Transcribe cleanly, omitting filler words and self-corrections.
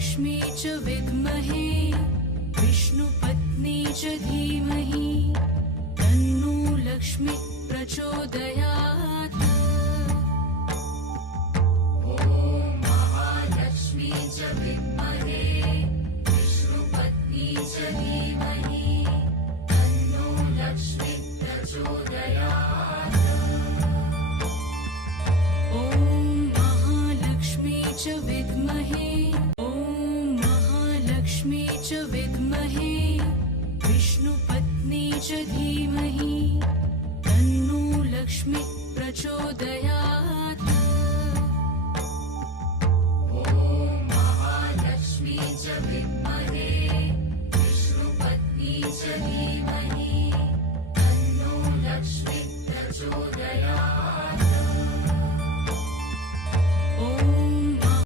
लक्ष्मी च विद्महे विष्णुपत्नी च धीमहि तन्नो लक्ष्मी प्रचोदयात्। महालक्ष्मी च विद्महे विष्णुपत्नी च धीमहि तन्नो लक्ष्मी प्रचोदयात्। ॐ महालक्ष्मी च विद्महे लक्ष्मी च विद्महे विष्णुपत्नी च धीमहि तन्नो लक्ष्मी प्रचोदयात्।